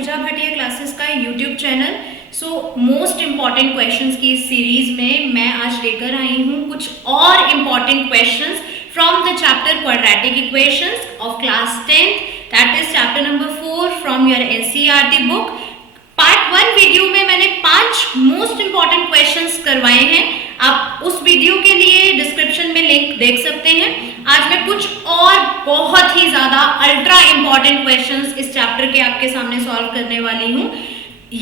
पूजा Bhatia classes का YouTube channel. Most important questions की इस सीरीज में मैं आज लेकर आई हूँ कुछ और important questions from the chapter quadratic equations of class 10th, that is chapter number 4 from your NCERT book. Part 1 video में मैंने 5 मोस्ट इम्पॉर्टेंट क्वेश्चंस करवाए हैं। आप उस वीडियो के लिए डिस्क्रिप्शन में लिंक देख सकते हैं। आज मैं कुछ और बहुत ही ज्यादा अल्ट्रा इम्पॉर्टेंट क्वेश्चंस इस चैप्टर के आपके सामने सॉल्व करने वाली हूँ।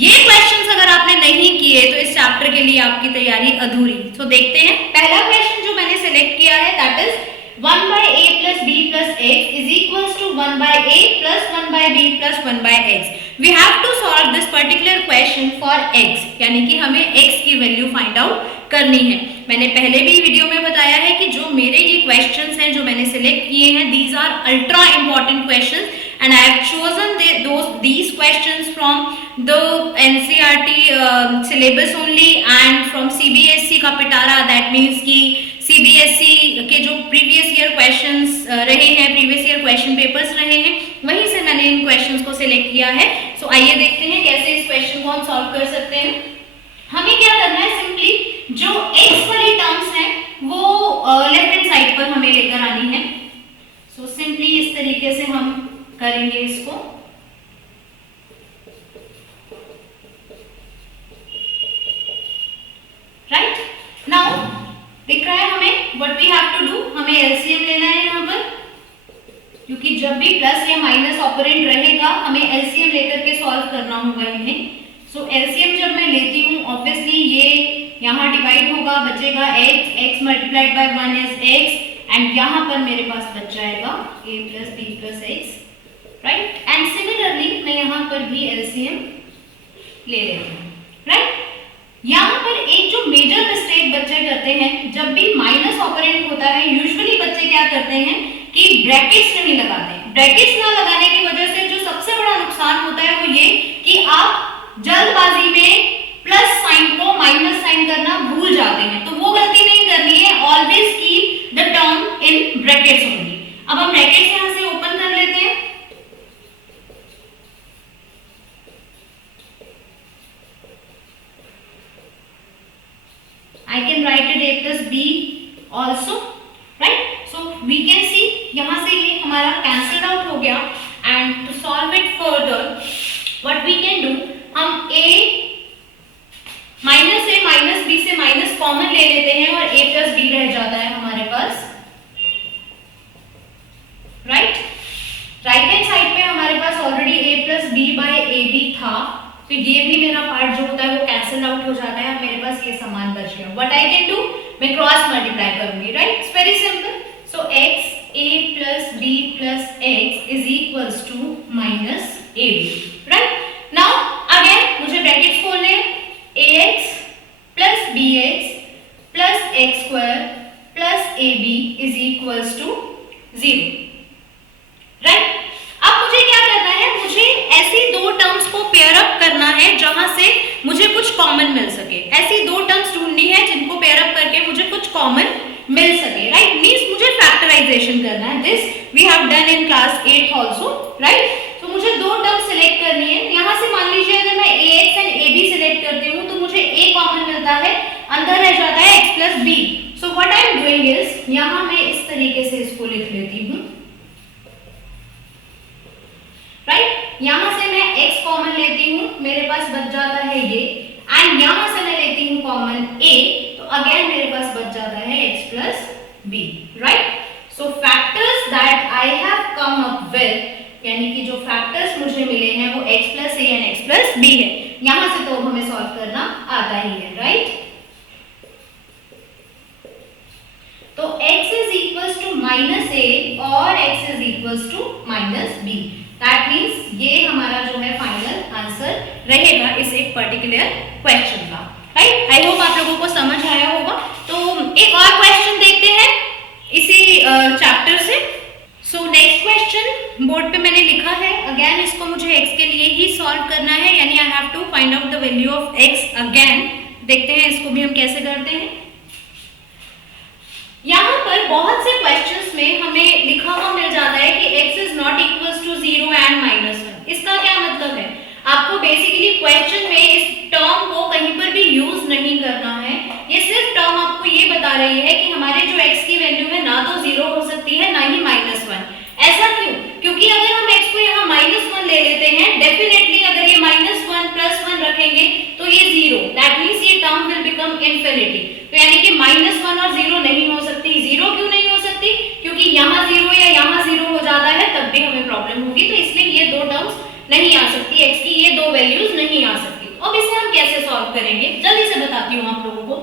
ये क्वेश्चंस अगर आपने नहीं किए तो इस चैप्टर के लिए आपकी तैयारी अधूरी। तो देखते हैं। पहला क्वेश्चन जो मैंने सिलेक्ट किया है that is 1 by a plus b plus x is equals to 1 by a plus 1 by b plus 1 by x. We have to solve this particular question for x, यानी कि हमें x की value find out करनी है। मैंने पहले भी video में बताया है कि जो मेरे ये क्वेश्चंस हैं जो मैंने सिलेक्ट किए हैं, these are ultra important questions and I have chosen these questions from the NCERT syllabus only and from CBSE का पिटारा, that means कि CBSE के जो प्रीवियस ईयर क्वेश्चंस रहे हैं, प्रीवियस ईयर क्वेश्चन पेपर्स रहे हैं, वहीं से मैंने इन क्वेश्चंस को सिलेक्ट किया है। सो आइए देखते हैं कैसे इस क्वेश्चन को हम सॉल्व कर सकते हैं। हमें क्या करना है, सिंपली जो x वाली टर्म्स हैं वो लेफ्ट हैंड साइड पर हमें लेकर आनी है। सो सिंपली इस तरीके से हम करेंगे इसको। राइट नाउ दिख रहा है हमें what we have to do, हमें एलसीएम लेना है यहाँ पर, क्योंकि जब भी प्लस या माइनस ऑपरेंड रहेगा हमें एलसीएम लेकर के सॉल्व करना होगा इन्हें। सो एलसीएम जब मैं लेती हूँ ऑब्वियसली ये यहाँ डिवाइड होगा, बचेगा x multiplied by 1 is x and यहाँ पर मेरे पास बच जाएगा a plus b plus x। Right and similarly मैं यहाँ पर भी एलसीएम ले लेती हूँ। राइट यहाँ पर एक जो मेजर मिस्टेक बच्चे करते हैं, जब भी माइनस ऑपरेंड होता है यूजुअली बच्चे क्या करते हैं कि ब्रैकेट्स नहीं लगाते। ब्रैकेट्स ना लगाने की वजह से जो सबसे बड़ा नुकसान होता है वो ये कि आप जल्दबाजी में प्लस साइन को माइनस साइन करना भूल जाते हैं। तो वो गलती नहीं करनी है, always keep the term in brackets only. अब हम ब्रैकेट्स यहाँ से ओपन कर लेते हैं। I can write it a plus b also, right? So we can see यहाँ से ये हमारा cancelled out हो गया and to solve it further, what we can do, हम a minus b से minus common ले लेते हैं और a plus b रह जाता है हमारे पास। right? right hand side पे हमारे पास already a plus b by ab था, तो ये भी मेरा पार्ट जो होता है वो कैंसिल आउट हो जाता है। मेरे पास ये समान बच गया। व्हाट आई कैन डू, मैं क्रॉस मल्टीप्लाई करूंगी। Right it's very simple. So x a plus b plus x is equals to minus ab। Right now again मुझे ब्रैकेट्स खोलने हैं। ax plus bx plus x square plus ab is equals to 0। Right अब मुझे क्या करना है, मुझे ऐसी दो टर्म्स को पेयर अप करना है जहां से मुझे कुछ कॉमन मिल सके। ऐसी दो टर्म्स ढूंढनी है जिनको पेयर अप करके मुझे कुछ कॉमन मिल सके। राइट मींस मुझे फैक्टराइजेशन करना है। This we have done in class 8 also. Right तो मुझे दो टर्म्स सिलेक्ट करनी है। यहां से मान लीजिए अगर मैं ax एंड ab सिलेक्ट करती हूं तो मुझे a कॉमन मिलता है, अंदर रह जाता है x plus b। So what I am doing is, यहां मैं इस तरीके से इसको लिख लेती हूं। राइट यहाँ से मैं x कॉमन लेती हूँ, मेरे पास बच जाता है ये, एंड यहाँ से मैं लेती हूँ कॉमन a, तो अगेन मेरे पास बच जाता है x plus b। Right so factors that I have come up with, यानी कि जो फैक्टर्स मुझे मिले हैं वो x plus a and x plus b है। यहाँ से तो हमें सॉल्व करना आता ही है। राइट तो x is equals to minus a और x is equals to minus b। That means ये हमारा जो है फाइनल आंसर रहेगा इस एक पर्टिकुलर क्वेश्चन का। राइट आई होप आप लोगों को समझ आया होगा। तो एक और क्वेश्चन देखते हैं इसी चैप्टर से। सो नेक्स्ट क्वेश्चन बोर्ड पे मैंने लिखा है, अगेन इसको मुझे x के लिए ही सॉल्व करना है, यानी I have to find out the value of x again. देखते हैं इसको भी हम कैसे करते हैं। यहाँ पर बहुत से क्वेश्चंस में हमें लिखा हुआ मिल जाता है कि x is not equals to 0 and -1। इसका क्या मतलब है, आपको बेसिकली क्वेश्चन में इस टर्म को कहीं पर भी यूज नहीं करना है। ये सिर्फ टर्म आपको ये बता रही है कि हमारे जो x की वैल्यू है ना तो 0 हो सकती है ना ही -1। ऐसा क्यों? क्योंकि अगर हम x को यहाँ -1 ले लेते हैं, डेफिनेटली अगर ये -1 +1 रखेंगे तो ये 0, दैट मींस ये टर्म विल बिकम इंफिनिटी। तो यानी कि -1 और 0 नहीं हो सकती। 0 क्यों नहीं हो सकती? क्योंकि यहाँ 0 या यहाँ 0 हो जाता है तब भी हमें प्रॉब्लम होगी। तो इसलिए ये दो टर्म्स नहीं आ सकती, x की ये दो वैल्यूज नहीं आ सकती। अब इसे हम कैसे सॉल्व करेंगे, जल्दी से बताती हूँ आप लोगों को।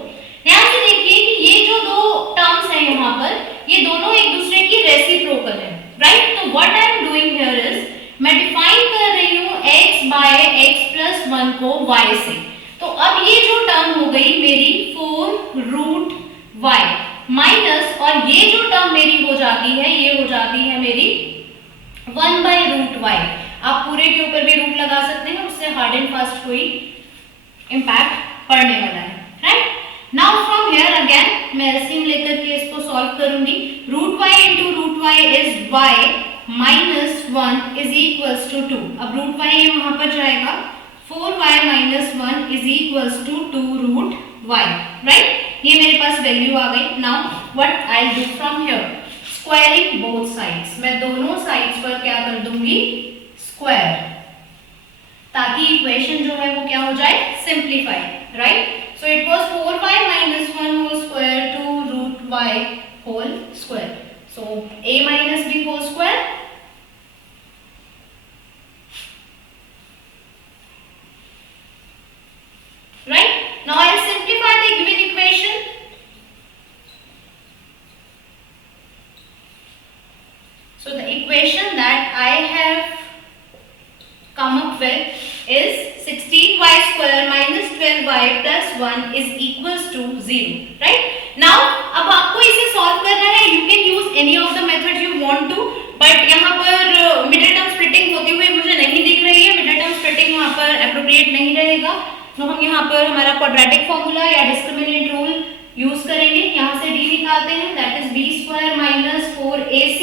ध्यान से देखिए कि ये जो दो टर्म्स हैं यहाँ पर, ये दोनों एक दूसरे की रेसिप्रोकल है, राइट? तो what I am doing here is, मैं डिफाइन कर रही हूँ x बाय x+1 को y से। तो अब ये जो टर्म हो गई मेरी 4√y माइनस, और ये जो टर्म मेरी हो जाती है, ये हो जाती है मेरी 1/√y। आप पूरे के ऊपर भी रूट लगा सकते हैं, उससे हार्ड एंड फास्ट कोई इंपैक्ट पड़ने वाला है, right? Now from here again मैं एलसीएम लेकर के इसको सॉल्व करूंगी। √y into √y is y minus 1 is equals to 2। अब √y ये वहां पर जाएगा, 4y minus 1 is equals to 2√y, right? ये मेरे पास वैल्यू आ गई। Now what I do from here, squaring both sides. मैं दोनों साइड्स पर क्या कर दूंगी, स्क्वायर, ताकि इक्वेशन जो है वो क्या हो जाए, simplify, right? So it was 4y minus 1 whole square to √y whole square, so a minus b whole square, right? Now I'll simplify the given equation. So the equation that I have come up with is 16y square minus 12y plus 1 is equals to 0, right? Now अब आपको इसे solve करना है। You can use any of the method you want to, but यहाँ पर middle term splitting होती हुई मुझे नहीं दिख रही है। मिडिल टर्म स्प्लिटिंग वहाँ पर एप्रोप्रिएट नहीं रहेगा, तो हम यहाँ पर हमारा क्वाड्रेटिक फॉर्मूला या डिस्क्रिमिनेंट रूल यूज करेंगे। यहाँ से d निकालते हैं, that is b square minus 4ac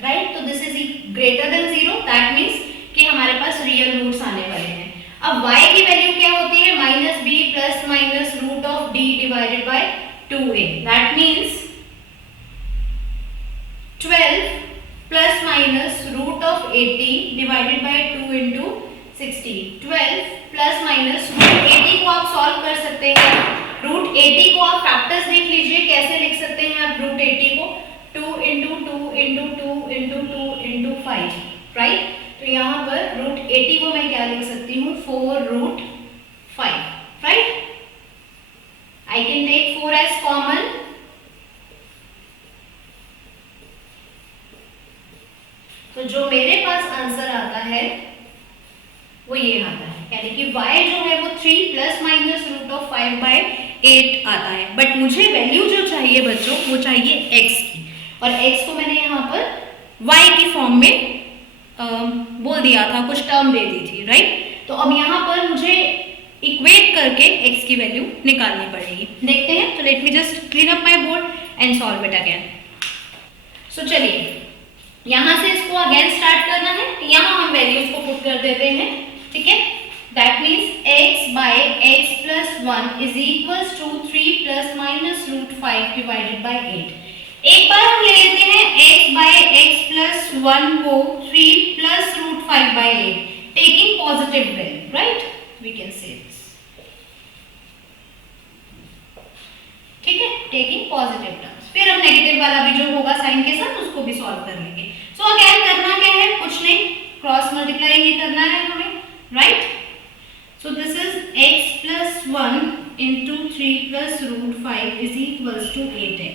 right? तो this is greater than 0, that means कि हमारे पास रियल रूट्स आने वाले हैं। अब y की वैल्यू क्या होती है, -b plus minus root of d divided by 2a, that means 12 plus minus root of 80 divided by 2 into 60। 12 plus minus root 80 को आप सॉल्व कर सकते हैं। रूट 80 को आप फैक्टर्स देख लीजिए, कैसे लिख सकते हैं आप रूट 80 को, 2 into 2 into 2 into 2 into 5, right? तो यहाँ पर रूट 80 को मैं क्या लिख सकती हूँ, 4√5, right? I can take 4 as common, तो जो मेरे पास आंसर आता है वो ये आता है, यानी कि y जो है वो 3 प्लस माइनस रूट ऑफ 5/8 आता है। बट मुझे वैल्यू जो चाहिए बच्चों, वो चाहिए x की, और x को मैंने यहाँ पर y की फॉर्म में बोल दिया था, कुछ टर्म दे दी थी, राइट? तो अब यहाँ पर मुझे इक्वेट करके x की वैल्यू निकालनी पड़ेगी। देखते हैं, तो let me just clean up my board and solve it again. So चलिए यहाँ से इसको अगेन स्टार्ट करना है। यहाँ हम वैल्यूज को पुट कर देते हैं, ठीक है? That means x by x+1 is equals to 3 plus minus root 5 divided by 8। एक बार हम ले लेते हैं x बाय x+1 को 3 plus root 5/8, taking positive value, right? We can say this, ठीक है, टेकिंग पॉजिटिव टर्म्स। फिर हम नेगेटिव वाला भी जो होगा साइन के साथ उसको भी सॉल्व कर लेंगे। सो अगेन करना क्या है, कुछ नहीं, क्रॉस मल्टीप्लाई ही करना है हमें, right? So this is x+1 into 3 plus root 5 is equals to 8x,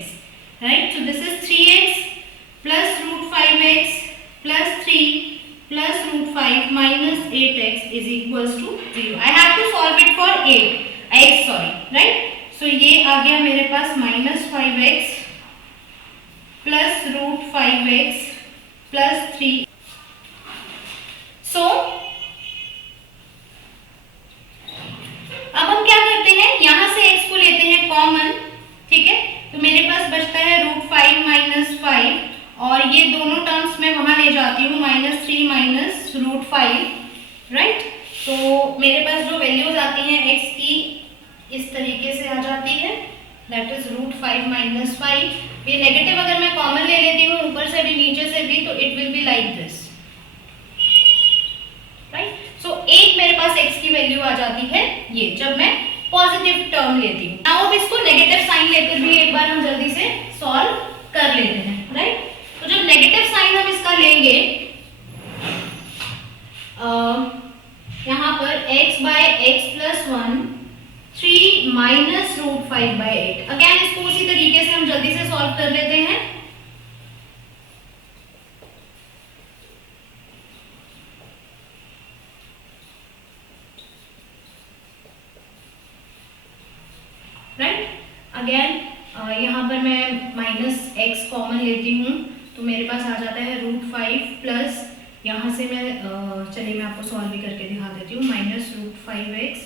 right? So this is 3x plus root 5x plus 3 plus root 5 minus 8x is equals to 0. I have to solve it for 8x, sorry, right? So ये आ गया मेरे पास -5x plus root 5x plus 3. So बचता है √5 minus 5 और ये दोनों terms मैं वहां ले जाती हूँ -3 माइनस √5 राइट। तो मेरे पास जो वैल्यूज आती हैं x की इस तरीके से आ जाती है, दैट इज √5 माइनस 5। ये नेगेटिव अगर मैं कॉमन ले लेती हूँ ऊपर से भी नीचे से भी तो it will be like this right. So एक मेरे पास x की वैल्यू आ जाती है ये जब मैं पॉजिटिव टर्म लेती हूँ। नाउ अब इसको नेगेटिव साइन लेकर भी एक बार हम जल्दी से सॉल्व कर लेते हैं राइट। तो जब नेगेटिव साइन हम इसका लेंगे यहाँ पर x by x plus 1 3 minus √5/8। Again इसको उसी तरीके से हम जल्दी से सॉल्व कर लेते हैं। राइट अगेन यहाँ पर मैं -x कॉमन लेती हूँ तो मेरे पास आ जाता है √5 प्लस यहाँ से मैं चलिए मैं आपको सॉल्व भी करके दिखा देती हूँ। -√5x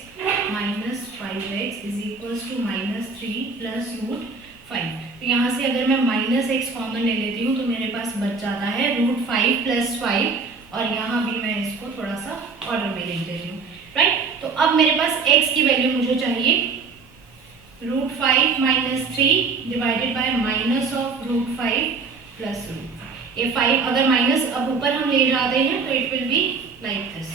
minus 5x is equals to -3 plus √5। तो यहाँ से अगर मैं -x कॉमन ले लेती हूँ तो मेरे पास बच जाता है √5 प्लस 5 और यहाँ भी मैं इसको थोड़ा सा ऑर्डर में लिख देती हूँ राइट। तो अब मेरे पास x की वैल्यू मुझे चाहिए √5 minus 3 divided by minus of √5 plus √5। ये 5 अगर माइनस अब ऊपर हम ले जाते हैं तो it will be like this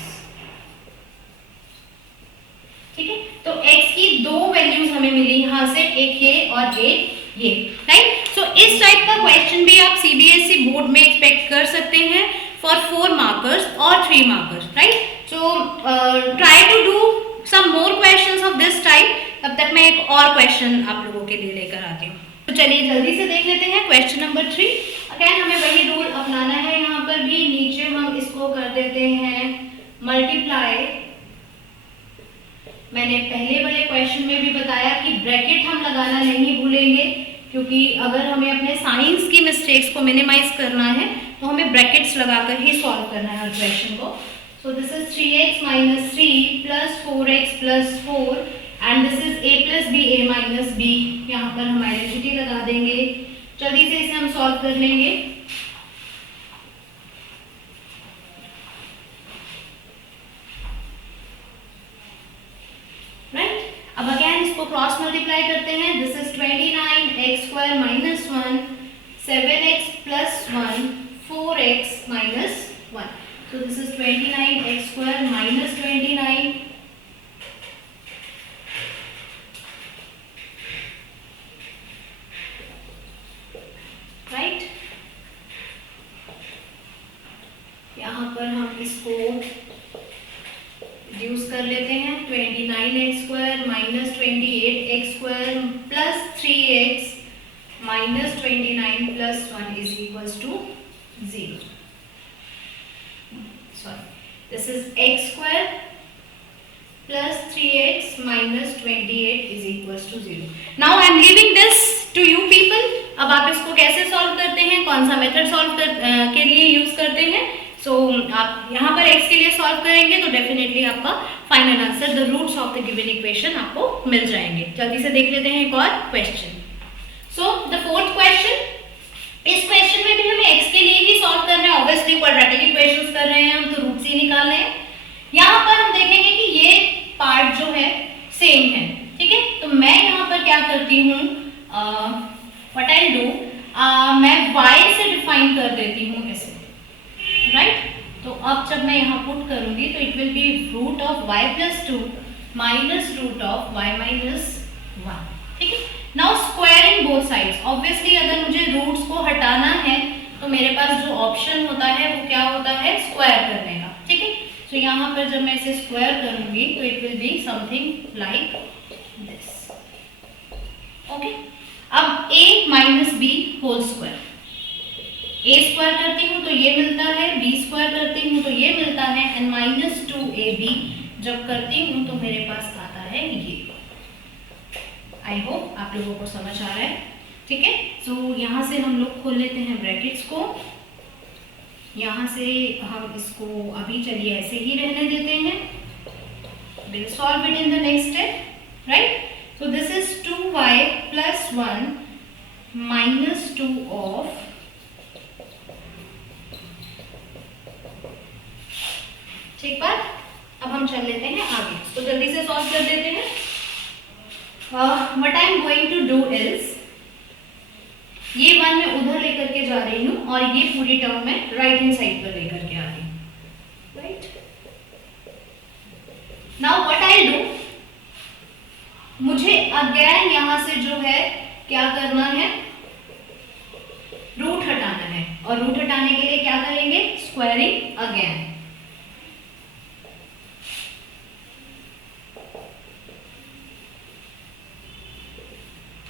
ठीक है। तो x की दो वैल्यूज हमें मिली यहाँ से, एक ये और एक ये राइट। सो इस टाइप का क्वेश्चन भी आप सीबीएसई बोर्ड में एक्सपेक्ट कर सकते हैं फॉर 4 मार्कर्स और 3 markers right. So try to do some more questions of this type. तब तक मैं एक और क्वेश्चन आप लोगों के लिए लेकर आती हूँ। तो चलिए जल्दी से देख लेते हैं क्वेश्चन नंबर 3। अगेन हमें वही रूल अपनाना है, यहाँ पर भी नीचे हम इसको कर देते हैं मल्टीप्लाई। मैंने पहले वाले क्वेश्चन में भी बताया कि ब्रैकेट हम लगाना नहीं भूलेंगे क्योंकि अगर हमें अपने साइंस की मिस्टेक्स को मिनिमाइज करना है तो हमें ब्रैकेट्स लगाकर ही सॉल्व करना है हर क्वेश्चन को। So this is 3x minus 3 plus 4x plus 4 and this is a plus b a minus b. यहाँ पर हम आइडेंटिटी लगा देंगे, जल्दी से इसे हम सॉल्व कर लेंगे। राइट अब अगेन इसको क्रॉस मल्टीप्लाई करते हैं। This is 29x² minus 1 7x plus 1 4x minus 1। So this is 29x² minus 29 right. यहाँ पर हम इसको रिड्यूस कर लेते हैं। 29x² minus 28x² plus 3x minus 29 plus 1 is equals to 0। Sorry this is x² plus 3x minus 28 is equals to 0। Now I am leaving this to you people. अब आप इसको कैसे सॉल्व करते हैं, कौन सा मेथड सॉल्व के लिए यूज करते हैं। सो आप यहाँ पर x के लिए सॉल्व करेंगे तो डेफिनेटली आपका final answer the roots of the given equation आपको मिल जाएंगे। जल्दी से देख लेते हैं एक और question. So the fourth question, इस क्वेश्चन में भी हमें x के लिए ही सॉल्व करना है। ऑब्वियसली क्वाड्रेटिक इक्वेशंस कर रहे हैं हम तो रूट्स ही निकालने हैं। यहाँ पर हम देखेंगे कि ये पार्ट जो है सेम है ठीक है। तो मैं यहाँ पर क्या करती हूँ, व्हाट आई डू, मैं y से डिफाइन कर देती हूँ ऐसे राइट। तो अब जब मैं यहाँ पुट करूंगी तो it will be root of y plus 2 minus root of y minus 1 ठीक है। Now squaring both sides. Obviously अगर मुझे रूट्स को हटाना है तो मेरे पास जो ऑप्शन होता है वो क्या होता है, स्क्वायर करने का ठीक है। तो यहाँ पर जब मैं इसे स्क्वायर करूंगी तो it will be something like this okay. अब a minus b whole square, a square करती हूँ तो ये मिलता है, b स्क्वायर करती हूँ तो ये मिलता है एंड माइनस 2ab जब करती हूँ तो मेरे पास आता है ये। आई होप आप लोगों को समझ आ रहा है ठीक है। सो यहाँ से हम लोग खोल लेते हैं ब्रैकेट्स को, यहाँ से हम इसको अभी चलिए ऐसे ही रहने देते हैं। we'll solve it in the next step right. So this is 2y plus 1 -2 of ठीक बात। अब हम चल लेते हैं आगे, तो जल्दी से सॉल्व कर देते हैं। What I am going to do is, ये 1 मैं उधर लेकर के जा रही हूं और ये पूरी टर्म मैं राइट हैंड साइड पर लेकर के आ रही हूं, right. Now what I do, मुझे अगेन यहां से जो है क्या करना है, रूट हटाना है, और रूट हटाने के लिए क्या करेंगे, स्क्वायरिंग अगेन।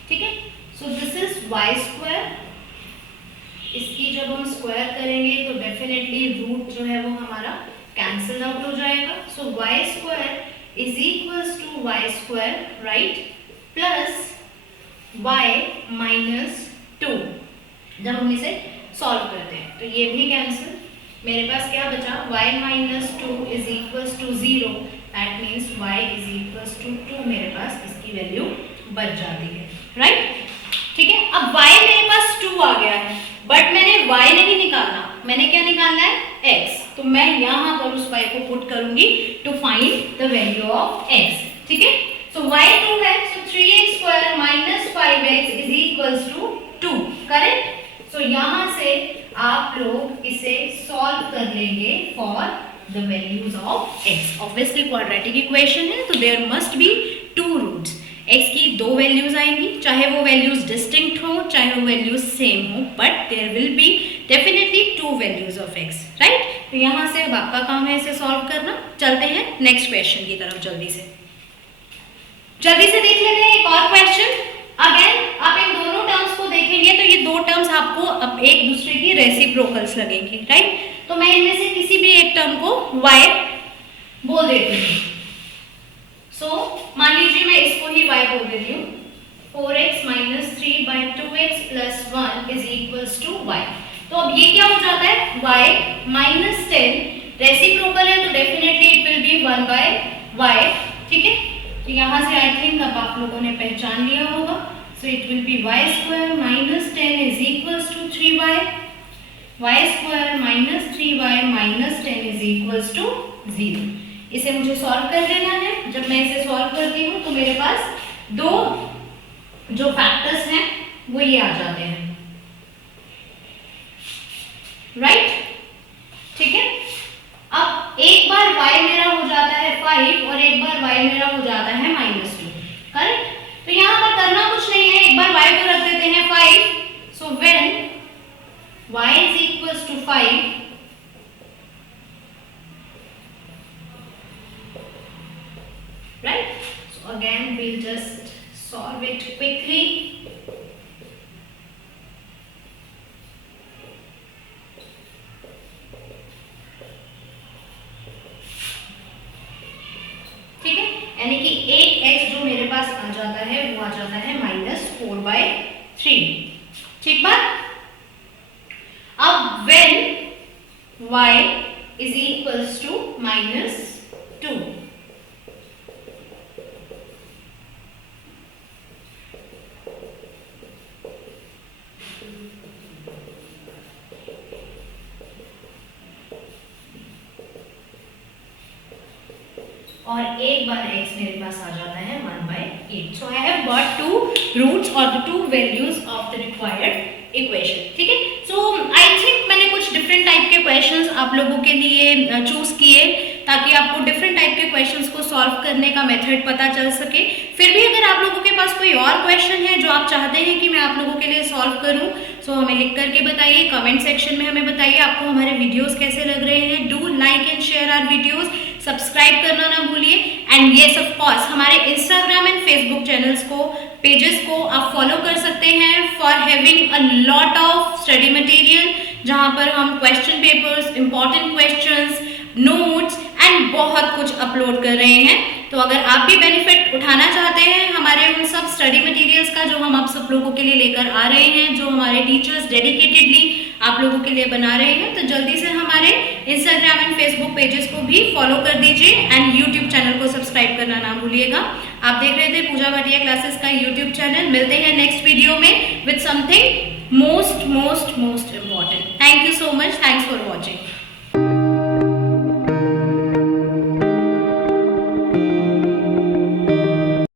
ठीक है, so this is y square. इसकी जब हम स्क्वायर करेंगे तो डेफिनेटली रूट जो है वो हमारा कैंसिल आउट हो जाएगा। So y square is equals to y square, right, plus y -2। जब हम इसे सॉल्व करते हैं तो ये भी कैंसिल, मेरे पास क्या बचा, y -2 is equals to 0, that means y is equals to 2, मेरे पास इसकी वैल्यू बच जाती है, राइट। ठीक है, अब y मेरे पास 2 आ गया है, बट मैंने y नहीं निकालना, मैंने क्या निकालना है, x। तो मैं यहां पर उस y को पुट करूंगी to find the value of x। ठीक है, सो y 2 है, so 3x² - 5x is equals to 2, correct. So यहां से आप लोग इसे सॉल्व कर लेंगे for the values of x। Obviously quadratic equation है तो there must be 2 roots. x की 2 वैल्यूज आएंगी, चाहे वो वैल्यूज डिस्टिंक्ट हो चाहे वो वैल्यूज सेम हो, but there will be definitely 2 values of x, right. तो यहां से अब आपका काम है इसे सॉल्व करना। चलते हैं नेक्स्ट क्वेश्चन की तरफ, जल्दी से देख लेते हैं एक और क्वेश्चन। अगेन आप इन दोनों टर्म्स को देखेंगे तो ये 2 टर्म्स आपको अब एक दूसरे की रेसिप्रोकल्स लगेंगी, राइट। तो मैं इनमें से किसी भी एक टर्म को y बोल देती हूँ। सो मान लीजिए मैं इसको ही y बोल देती हूँ, 4x - 3/2x + 1 is equals to y। तो अब ये क्या हो जाता है, y - 10 रेसिप्रोकल है तो definitely it will B 1/y। ठीक है, तो यहाँ से आई थिंक अब आप लोगों ने पहचान लिया होगा। So it will be y² - 10 is equals to 3y, y² - 3y - 10 is equals to 0। इसे मुझे सॉल्व कर लेना है। जब मैं इसे सॉल्व करती हूँ तो मेरे पास 2 जो फैक्टर्स हैं वो ये आ जाते हैं, राइट। ठीक है, अब एक बार y मेरा हो जाता है 5 और एक बार y मेरा हो जाता है -2, करेक्ट। तो यहाँ पर करना कुछ नहीं है, एक बार y को रख देते हैं 5। So when y is equals to 5, right, so again we'll just solve it quickly। ठीक है, यानी कि एक x जो मेरे पास आ जाता है वो आ जाता है -4/3। ठीक बात। अब when y is equals to -2, और एक बार x मेरे पास आ जाता है 1/8। सो आई हैव गॉट 2 रूट्स और the 2 values of the required equation. ठीक है, सो आई थिंक मैंने कुछ डिफरेंट टाइप के क्वेश्चंस आप लोगों के लिए चूज किए ताकि आपको डिफरेंट टाइप के क्वेश्चंस को सॉल्व करने का मेथड पता चल सके। फिर भी अगर आप लोगों के पास कोई और क्वेश्चन है जो आप चाहते हैं कि मैं आप लोगों के लिए सॉल्व करूं, सो हमें लिख करके बताइए, कमेंट सेक्शन में हमें बताइए आपको हमारे वीडियोस कैसे लग रहे हैं। Do like and share our videos, subscribe करना ना भूलिए। एंड येस ऑफ कोर्स हमारे इंस्टाग्राम एंड फेसबुक चैनल्स को, पेजेस को आप फॉलो कर सकते हैं for having a lot of study material, जहां पर हम question papers, important questions, notes and बहुत कुछ अपलोड कर रहे हैं। तो अगर आप भी बेनिफिट उठाना चाहते हैं हमारे उन सब स्टडी मटेरियल्स का जो हम आप सब लोगों के लिए लेकर आ रहे हैं, जो हमारे टीचर्स डेडिकेटेडली आप लोगों के लिए बना रहे हैं। तो जल्दी से हमारे इंस्टाग्राम एंड फेसबुक पेजेस को भी फॉलो कर दीजिए एंड यूट्यूब चैनल को सब्सक्राइब करना ना भूलिएगा। आप देख रहे थे पूजा भाटिया क्लासेस का यूट्यूब चैनल। मिलते हैं नेक्स्ट वीडियो में with something most important. Thank you so much, thanks for watching.